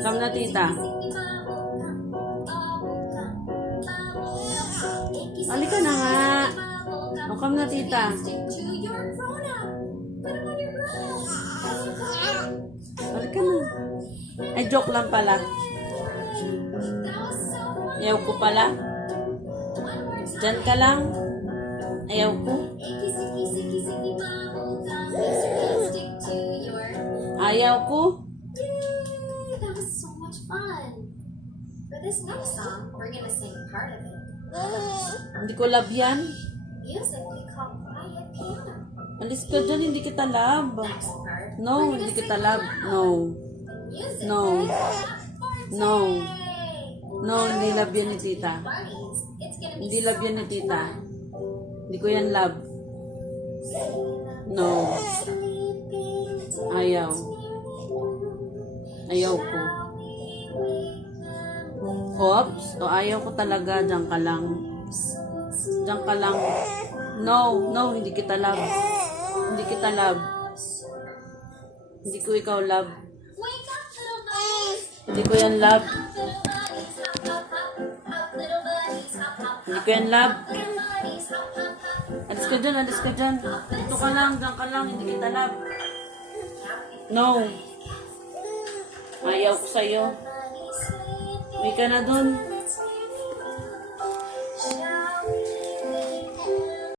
Come na, tita. Halika na nga. O, come na, tita. Halika na. Ay, joke lang pala. Ayaw ko pala. Diyan ka lang. Ayaw ko. Ayaw ko. That was so much fun. For this next song, we're gonna sing part of it. Hindi ko love yan. Music we call quiet piano. Alis ka dyan, hindi kita love. Next part, No, hindi kita love. No. music No. we call No. birthday. No, hindi love yan ni tita. Bunnies. It's gonna be Hindi love so yan ni much tita. fun. Hindi ko yan love. No. Ayaw. Ayaw ko. Oops. O, ayaw ko talaga. Diyan ka lang. Diyan ka lang. No. No, hindi kita love. Hindi kita love. Hindi ko ikaw love. Wake up, little bunnies. Hindi ko yan love. Up, little bunnies. Hop, hop, hop. Up, little bunnies. Hop, hop, hop. Hindi ko yan love. Little bunnies. Hop, hop, hop. Alis ka dyan, alis ka dyan. Dito ka lang, diyan ka lang. Hindi kita love. No. Ayaw ko sa'yo. Uwi ka na dun.